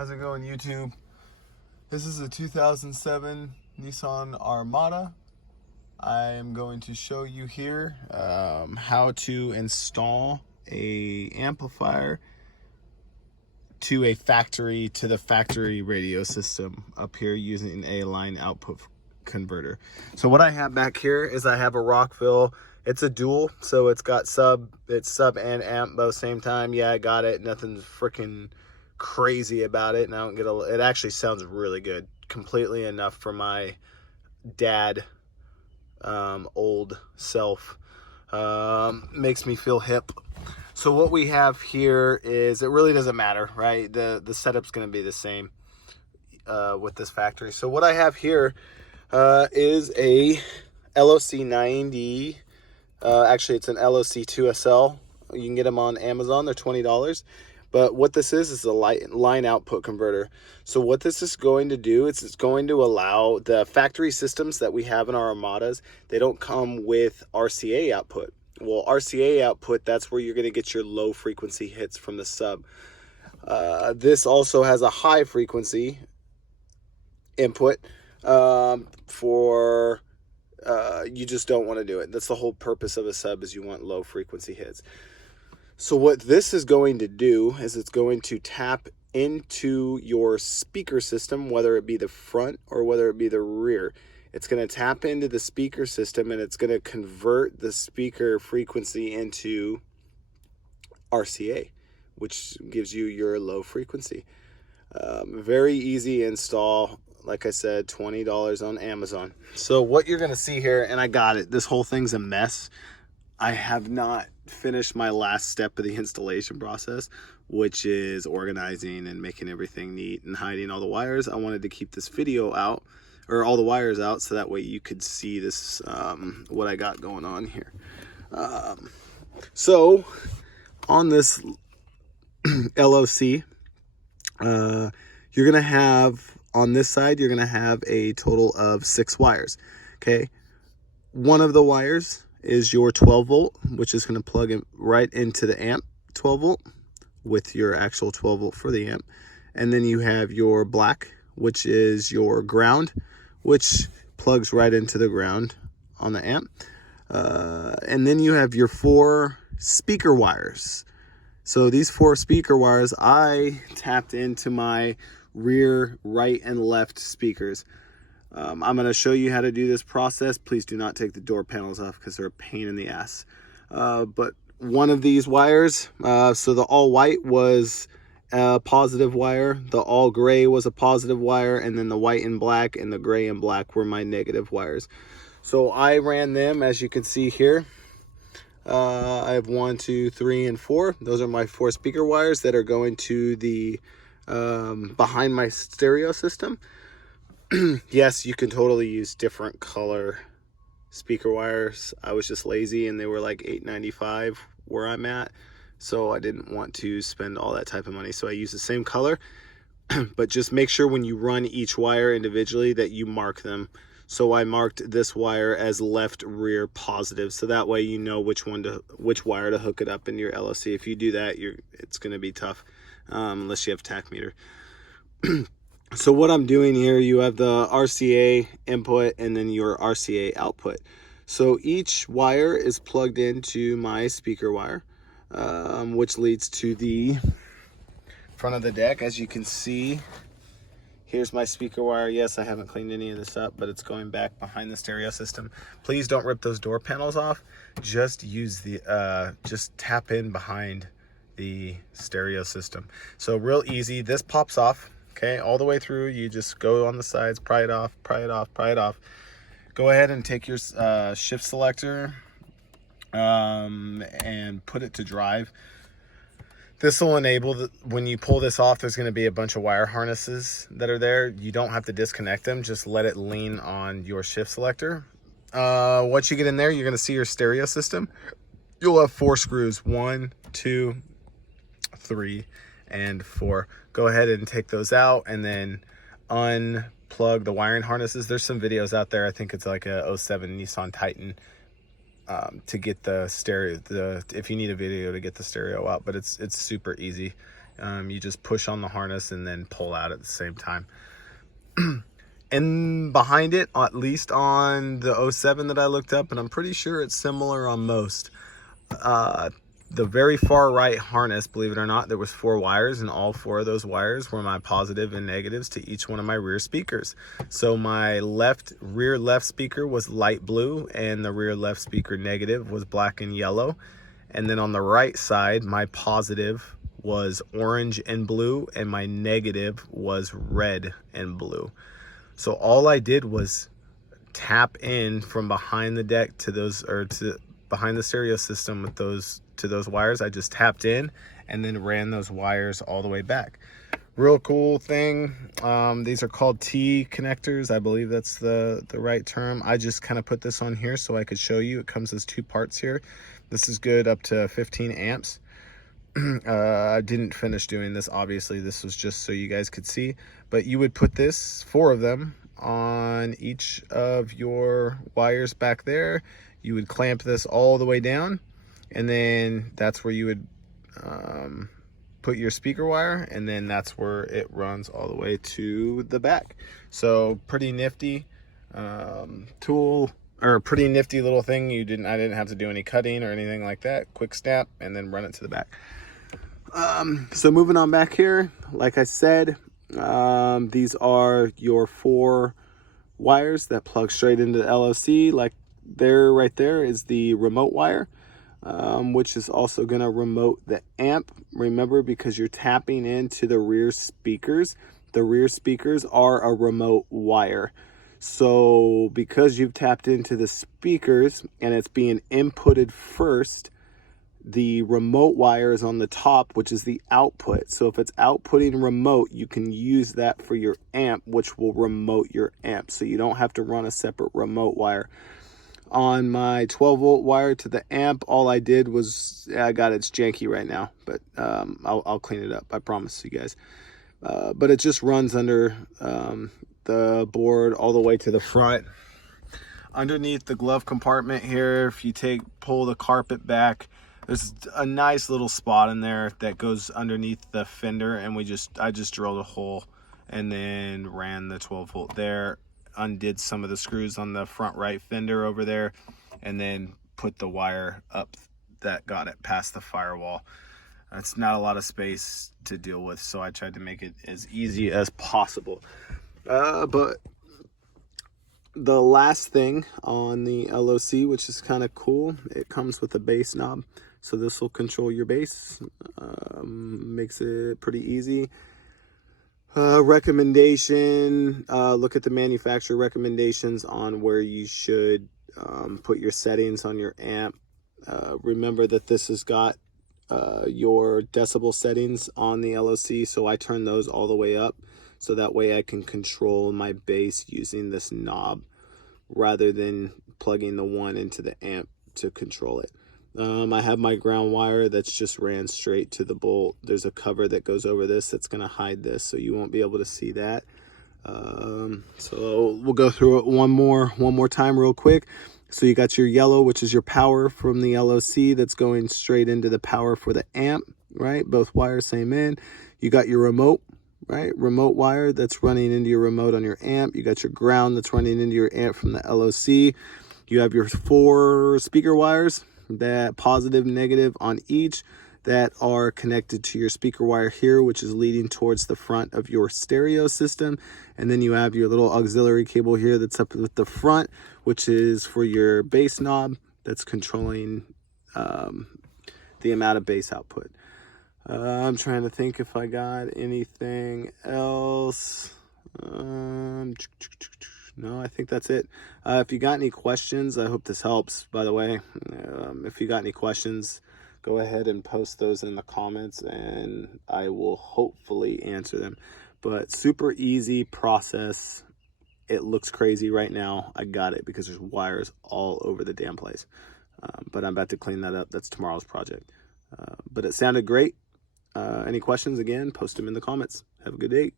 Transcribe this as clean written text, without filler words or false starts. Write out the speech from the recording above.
How's it going, YouTube? This is a 2007 Nissan Armada. I am going to show you here how to install a amplifier to the factory radio system up here using a line output converter. So what I have back here is I have a Rockville. It's a dual, so it's got sub and amp both same time. Yeah, I got it. Nothing's freaking crazy about it, and I don't get it actually sounds really good, completely enough for my dad old self. Makes me feel hip. So what we have here is, it really doesn't matter, right? The setup's going to be the same with this factory. So what I have here is a LOC 90. Actually, it's an LOC 2SL. You can get them on Amazon. They're $20. But what this is a line output converter. So what this is going to do is it's going to allow the factory systems that we have in our Armadas. They don't come with RCA output. Well, RCA output, that's where you're going to get your low frequency hits from the sub. This also has a high frequency input for you just don't want to do it. That's the whole purpose of a sub, is you want low frequency hits. So what this is going to do is it's going to tap into your speaker system, whether it be the front or whether it be the rear. It's going to tap into the speaker system, and it's going to convert the speaker frequency into RCA, which gives you your low frequency. Very easy install. Like I said, $20 on Amazon. So what you're going to see here, and I got it, this whole thing's a mess. I have not finished my last step of the installation process, which is organizing and making everything neat and hiding all the wires. I wanted to keep this video out, or all the wires out, so that way you could see this, what I got going on here. So on this LOC, you're going to have, on this side, you're going to have a total of 6 wires. Okay. One of the wires is your 12 volt, which is going to plug in right into the amp, 12 volt, with your actual 12 volt for the amp. And then you have your black, which is your ground, which plugs right into the ground on the amp. And then you have your 4 speaker wires. So these 4 speaker wires, I tapped into my rear, right, and left speakers. I'm going to show you how to do this process. Please do not take the door panels off because they're a pain in the ass. But one of these wires, so the all white was a positive wire, the all gray was a positive wire, and then the white and black and the gray and black were my negative wires. So I ran them, as you can see here. I have 1, 2, 3, and 4. Those are my 4 speaker wires that are going to the behind my stereo system. Yes, you can totally use different color speaker wires. I was just lazy, and they were like $8.95 where I'm at, so I didn't want to spend all that type of money, so I use the same color. But just make sure when you run each wire individually that you mark them. So I marked this wire as left rear positive, so that way you know which wire to hook it up into your LOC. If you do that, it's going to be tough, unless you have tack meter. So what I'm doing here, you have the RCA input and then your RCA output. So each wire is plugged into my speaker wire, which leads to the front of the deck. As you can see, here's my speaker wire. Yes, I haven't cleaned any of this up, but it's going back behind the stereo system. Please don't rip those door panels off. Just use the, just tap in behind the stereo system. So real easy. This pops off. Okay, all the way through. You just go on the sides, pry it off, pry it off, pry it off. Go ahead and take your shift selector and put it to drive. This will enable, when you pull this off, there's going to be a bunch of wire harnesses that are there. You don't have to disconnect them. Just let it lean on your shift selector. Once you get in there, you're going to see your stereo system. You'll have 4 screws, 1, 2, 3, and 4. Go ahead and take those out and then unplug the wiring harnesses. There's some videos out there. I think it's like a 07 Nissan Titan to get the stereo, if you need a video to get the stereo out, but it's super easy. You just push on the harness and then pull out at the same time. And behind it, at least on the 07 that I looked up, and I'm pretty sure it's similar on most, the very far right harness, believe it or not, there was 4 wires, and all 4 of those wires were my positive and negatives to each one of my rear speakers. So my rear left speaker was light blue, and the rear left speaker negative was black and yellow. And then on the right side, my positive was orange and blue, and my negative was red and blue. So all I did was tap in from behind the deck to those, or to behind the stereo system with those, to those wires. I just tapped in and then ran those wires all the way back. Real cool thing. These are called T connectors. I believe that's the right term. I just kind of put this on here so I could show you. It comes as 2 parts here. This is good up to 15 amps. I didn't finish doing this, obviously. This was just so you guys could see, but you would put this, 4 of them, on each of your wires back there. You would clamp this all the way down, and then that's where you would put your speaker wire, and then that's where it runs all the way to the back. So pretty nifty tool, or pretty nifty little thing. I didn't have to do any cutting or anything like that. Quick snap and then run it to the back. So moving on back here, like I said, these are your 4 wires that plug straight into the LOC. Like there, right there is the remote wire, which is also going to remote the amp. Remember, because you're tapping into the rear speakers, the rear speakers are a remote wire. So because you've tapped into the speakers and it's being inputted first, the remote wire is on the top, which is the output. So if it's outputting remote, you can use that for your amp, which will remote your amp. So you don't have to run a separate remote wire. On my 12-volt wire to the amp, all I did was, I got it's janky right now, but I'll clean it up, I promise you guys. But it just runs under the board all the way to the front. Underneath the glove compartment here, if you pull the carpet back, there's a nice little spot in there that goes underneath the fender, and I just drilled a hole and then ran the 12-volt there, undid some of the screws on the front right fender over there, and then put the wire up that got it past the firewall. It's not a lot of space to deal with, so I tried to make it as easy as possible. But the last thing on the LOC, which is kind of cool, it comes with a bass knob. So this will control your bass, makes it pretty easy. Recommendation, look at the manufacturer recommendations on where you should put your settings on your amp. Remember that this has got your decibel settings on the LOC, so I turn those all the way up, so that way I can control my bass using this knob rather than plugging the one into the amp to control it. I have my ground wire that's just ran straight to the bolt. There's a cover that goes over this that's going to hide this, so you won't be able to see that. So we'll go through it one more time real quick. So you got your yellow, which is your power from the LOC, that's going straight into the power for the amp, right? Both wires same end. You got your remote, right? Remote wire that's running into your remote on your amp. You got your ground that's running into your amp from the LOC. You have your 4 speaker wires, that positive, negative on each, that are connected to your speaker wire here, which is leading towards the front of your stereo system. And then you have your little auxiliary cable here that's up with the front, which is for your bass knob that's controlling the amount of bass output. I'm trying to think if I got anything else. No, I think that's it. If you got any questions, I hope this helps, by the way. If you got any questions, go ahead and post those in the comments, and I will hopefully answer them. But super easy process. It looks crazy right now. I got it because there's wires all over the damn place. But I'm about to clean that up. That's tomorrow's project. But it sounded great. Any questions, again, post them in the comments. Have a good day.